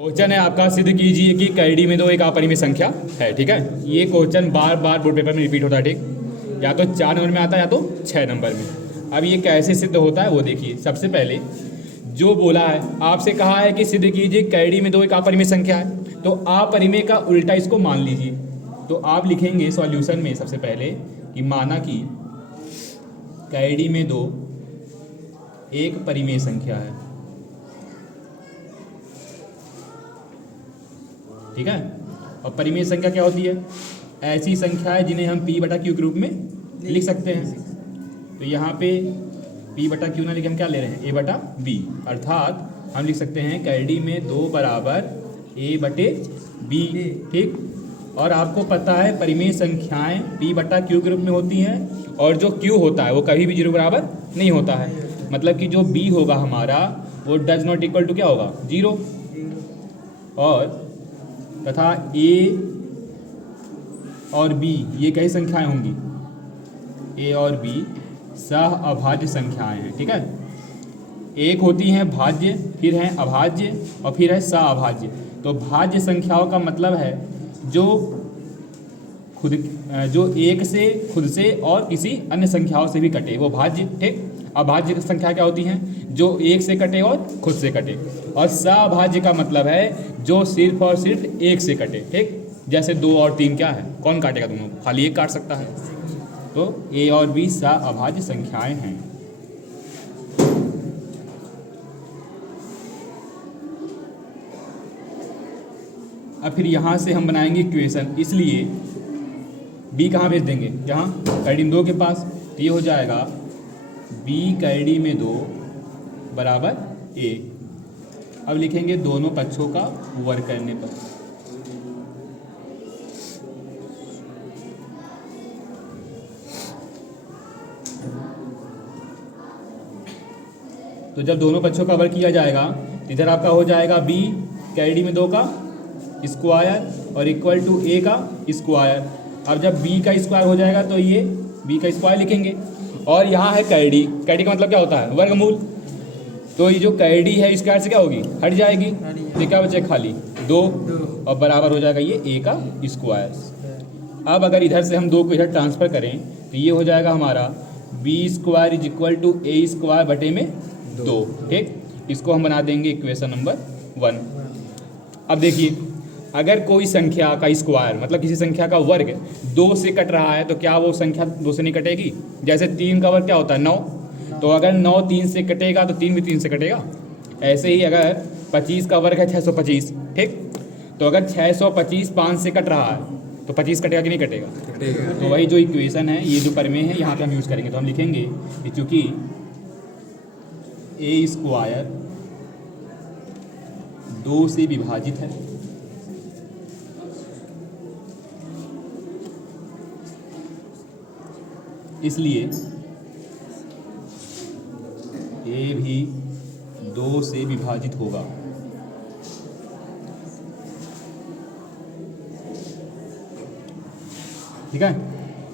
Question है आपका, सिद्ध कीजिए कि कैडी में दो एक अपरिमेय संख्या है। ठीक है, ये क्वेश्चन बार बार बोर्ड पेपर में रिपीट होता है। ठीक, या तो 4 नंबर में आता है या तो 6 नंबर में। अब ये कैसे सिद्ध होता है वो देखिए। सबसे पहले जो बोला है, आपसे कहा है कि सिद्ध कीजिए कैडी में दो एक अपरिमेय संख्या है, तो अपरिमेय का उल्टा इसको मान लीजिए। तो आप लिखेंगे सॉल्यूशन में सबसे पहले कि माना कि कैडी में दो एक परिमेय संख्या है। ठीक है, और परिमेय संख्या क्या होती है? ऐसी संख्या है जिन्हें हम p बटा क्यू के रूप में लिख सकते हैं। तो यहाँ पे p बटा क्यू ना लिखे हम क्या ले रहे हैं, a बटा b, अर्थात हम लिख सकते हैं कैडी में दो बराबर a बटे b। ठीक, और आपको पता है परिमेय संख्याएं p बटा क्यू के रूप में होती हैं, और जो q होता है वो कभी भी 0 बराबर नहीं होता है। मतलब कि जो b होगा हमारा वो डज नॉट इक्वल टू क्या होगा, 0। और तथा a और b ये कई संख्याएं होंगी, a और b सह अभाज्य संख्याएं हैं। ठीक है, एक होती हैं भाज्य, फिर है अभाज्य, और फिर है सह अभाज्य। तो भाज्य संख्याओं का मतलब है जो एक से, खुद से और किसी अन्य संख्याओं से भी कटे, वो भाज्य। ठीक, अभाज्य संख्या क्या होती हैं? जो एक से कटे और खुद से कटे। और सहभाज्य का मतलब है जो सिर्फ और सिर्फ एक से कटे। ठीक, जैसे 2 और 3 क्या है, कौन काटेगा दोनों? खाली एक काट सकता है। तो a और b सहअभाज्य संख्याएं हैं। अब फिर यहाँ से हम बनाएंगे इक्वेशन, इसलिए b कहाँ भेज देंगे? यहाँ कैडी में 2 के पास। तो ये हो जाएगा b कैडी में 2 बराबर a। अब लिखेंगे दोनों पक्षों का वर्ग करने पर। तो जब दोनों पक्षों का वर्ग किया जाएगा तो इधर आपका हो जाएगा b कैडी में 2 का स्क्वायर और इक्वल टू a का स्क्वायर। अब जब b का स्क्वायर हो जाएगा तो ये b का स्क्वायर लिखेंगे। और यहाँ है कैडी, कैडी का मतलब क्या होता है? वर्गमूल। तो ये जो कैडी है स्क्वायर से क्या होगी, हट जाएगी। तो क्या बचे? खाली 2, और बराबर हो जाएगा ये a का स्क्वायर। अब अगर इधर से हम 2 को इधर ट्रांसफर करें तो ये हो जाएगा हमारा b square is equal to a square बटे में 2। ठीक, इसको हम बना देंगे इक्वेशन नंबर 1। अब देखिए, अगर कोई संख्या का स्क्वायर मतलब किसी संख्या का वर्ग 2 से कट रहा है तो क्या वो संख्या 2 से नहीं कटेगी? जैसे 3 का वर्ग क्या होता है? 9। तो अगर 9 3 से कटेगा तो 3 भी 3 से कटेगा। ऐसे ही अगर 25 का वर्ग है 625, ठीक, तो अगर 625 5 से कट रहा है तो 25 कटेगा कि नहीं कटेगा? तो वही जो इक्वेशन है, ये जो परिमेय है, यहाँ पे हम यूज़ करेंगे। तो हम लिखेंगे कि चूँकि a स्क्वायर 2 से विभाजित है, इसलिए a भी 2 से विभाजित होगा। ठीक है,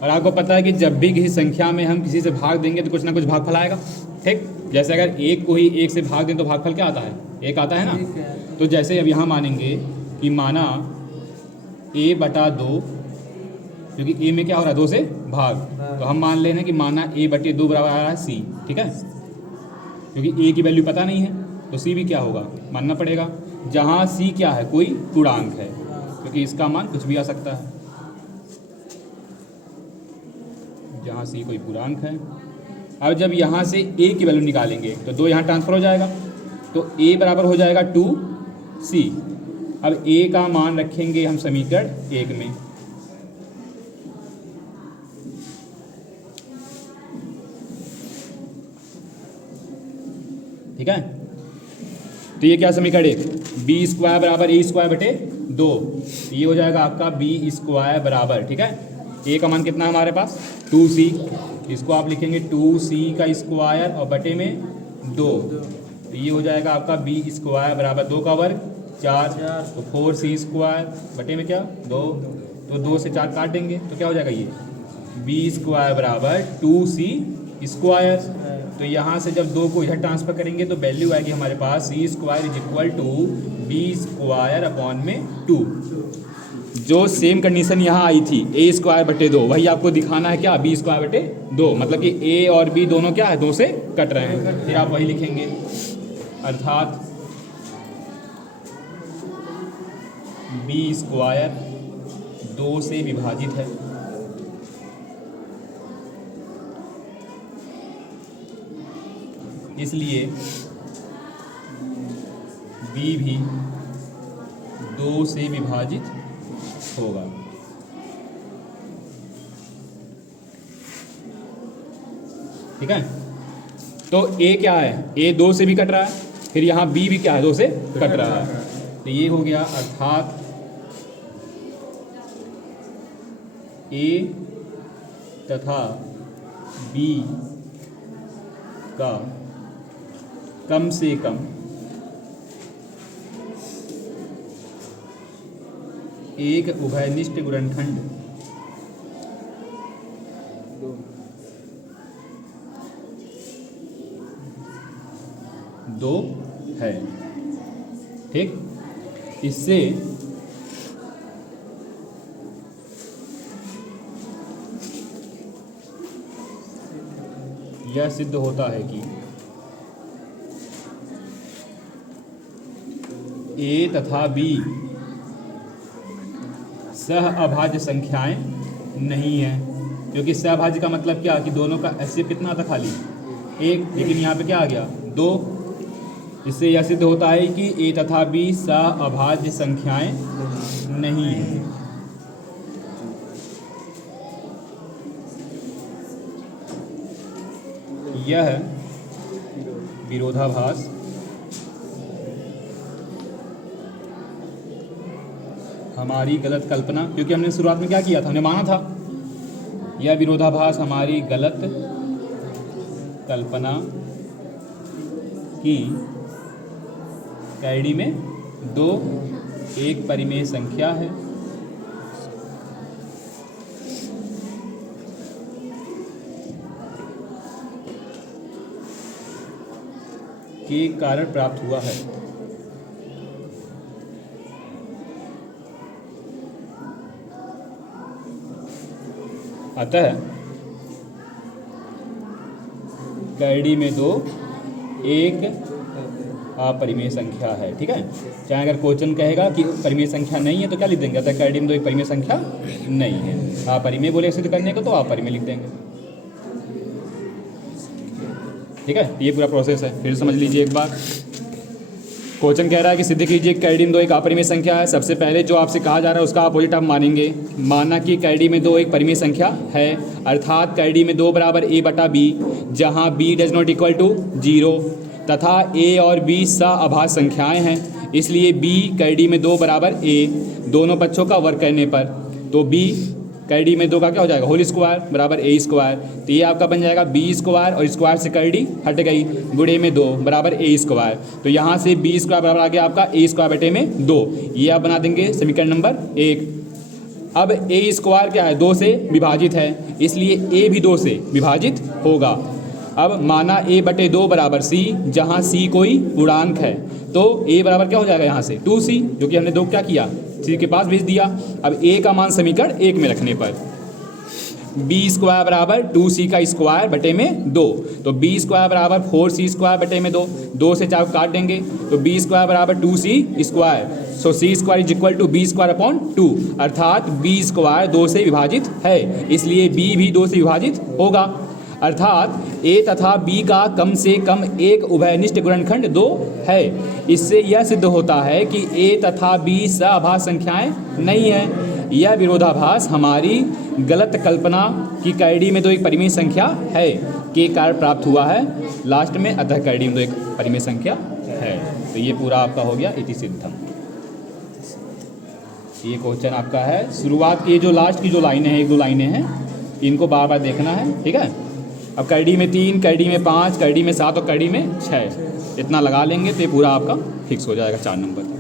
और आपको पता है कि जब भी किसी संख्या में हम किसी से भाग देंगे तो कुछ ना कुछ भागफल आएगा। ठीक, जैसे अगर 1 को ही 1 से भाग दें तो भागफल क्या आता है? 1 आता है ना। तो जैसे अब यहाँ मानेंगे कि माना a बटा 2, क्योंकि a में क्या हो रहा है? 2 से भाग, तो हम मान ले रहे हैं कि माना a बटे 2 बराबर आ रहा है c। ठीक है, क्योंकि a की वैल्यू पता नहीं है तो c भी क्या होगा, मानना पड़ेगा। जहाँ c क्या है? कोई पूर्णांक है, क्योंकि इसका मान कुछ भी आ सकता है। जहाँ c कोई पूर्णांक है। अब जब यहाँ से a की वैल्यू निकालेंगे तो 2 यहाँ ट्रांसफर हो जाएगा, तो a बराबर हो जाएगा 2c। अब a का मान रखेंगे हम समीकरण 1 में। ठीक है, तो ये क्या समीकरण 1? b स्क्वायर बराबर a स्क्वायर बटे 2। ये हो जाएगा आपका b स्क्वायर बराबर, ठीक है, a का मान कितना है हमारे पास? 2c। इसको आप लिखेंगे 2c का स्क्वायर और बटे में 2। तो ये हो जाएगा आपका b स्क्वायर बराबर 2 का वर्ग 4, तो 4c स्क्वायर बटे में क्या? 2। तो 2 से 4 काट देंगे तो क्या हो जाएगा? ये b स्क्वायर बराबर 2c स्क्वायर। तो यहाँ से जब 2 को इधर ट्रांसफर करेंगे तो वैल्यू आएगी हमारे पास C square is equal to B square upon में 2। जो सेम कंडीशन यहाँ आई थी ए स्क्वायर बटे 2, वही आपको दिखाना है क्या, बी स्क्वायर बटे 2, मतलब कि ए और बी दोनों क्या है, 2 से कट रहे हैं। फिर आप वही लिखेंगे, अर्थात बी स्क्वायर 2 से विभाजित है। इसलिए बी भी 2 से विभाजित होगा। ठीक है, तो ए क्या है, ए 2 से भी कट रहा है, फिर यहाँ बी भी क्या है, 2 से कट रहा है। तो ये हो गया, अर्थात ए तथा बी का कम से कम एक उभयनिष्ठ गुणनखंड दो है। ठीक, इससे यह सिद्ध होता है कि ए तथा बी सह अभाज्य संख्याएं नहीं है, क्योंकि सहभाज्य का मतलब क्या कि दोनों का एचसीएफ कितना था, खाली 1, लेकिन यहाँ पे क्या आ गया 2। इससे यह सिद्ध होता है कि ए तथा बी सह अभाज्य संख्याएं नहीं है। यह विरोधाभास हमारी गलत कल्पना, क्योंकि हमने शुरुआत में क्या किया था, हमने माना था यह विरोधाभास हमारी गलत कल्पना की कैडी में 2 एक परिमेय संख्या है के कारण प्राप्त हुआ है। अतः कैडी में 2 एक अपरिमेय संख्या है। ठीक है, चाहे अगर क्वेश्चन कहेगा कि परिमेय संख्या नहीं है तो क्या लिख देंगे, अतः कैडी में 2 एक परिमेय संख्या नहीं है। अपरिमेय बोले सिद्ध करने को तो अपरिमेय लिख देंगे। ठीक है, ये पूरा प्रोसेस है, फिर समझ लीजिए एक बार। क्वेश्चन कह रहा है कि सिद्ध कीजिए कैडी में 2 एक अपरिमेय संख्या है। सबसे पहले जो आपसे कहा जा रहा है उसका अपोजिट आप मानेंगे। माना कि कैडी में 2 एक परिमेय संख्या है, अर्थात कैडी में 2 बराबर ए बटा बी, जहाँ B does not equal to 0 तथा ए और बी सअभाज्य संख्याएं हैं। इसलिए बी कैडी में 2 बराबर ए, दोनों पक्षों का वर्ग करने पर तो बी कैडी में 2 का क्या हो जाएगा, होल स्क्वायर बराबर ए स्क्वायर। तो ये आपका बन जाएगा बी स्क्वायर और स्क्वायर से कैडी हट गई, गुणे में 2 बराबर ए स्क्वायर। तो यहाँ से बी स्क्वायर बराबर आ गया आपका ए स्क्वायर बटे में 2। ये आप बना देंगे समीकरण नंबर 1। अब ए स्क्वायर क्या है, 2 से विभाजित है, इसलिए ए भी 2 से विभाजित होगा। अब माना ए बटे 2 बराबर सी, जहाँ सी कोई पूर्णांक है, तो ए बराबर क्या हो जाएगा यहाँ से 2c, जो कि हमने 2 क्या किया, सी के पास भेज दिया। अब ए का मान समीकरण 1 में रखने पर बी स्क्वायर बराबर 2c का स्क्वायर बटे में 2, तो बी स्क्वायर बराबर 4c स्क्वायर बटे में 2 से 4 काट देंगे तो बी स्क्वायर बराबर 2c square. So C square is equal to B square upon 2, अर्थात बी स्क्वायर 2 से विभाजित है, इसलिए बी भी 2 से विभाजित होगा। अर्थात ए तथा बी का कम से कम एक उभयनिष्ठ गुणनखंड 2 है। इससे यह सिद्ध होता है कि ए तथा बी सअभाज्य संख्याएं नहीं है। यह विरोधाभास हमारी गलत कल्पना की कैडी में 2 एक परिमेय संख्या है के कारण प्राप्त हुआ है। लास्ट में अतः कैडी में 2 एक परिमेय संख्या है। तो ये पूरा आपका हो गया इति सिद्धम। ये क्वेश्चन आपका है। शुरुआत की जो लास्ट की जो लाइनें हैं, 1-2 लाइनें हैं, इनको बार बार देखना है। ठीक है, अब कैडी में 3, कैडी में 5, कैडी में 7 और कैडी में 6 इतना लगा लेंगे तो ये पूरा आपका फिक्स हो जाएगा 4 नंबर।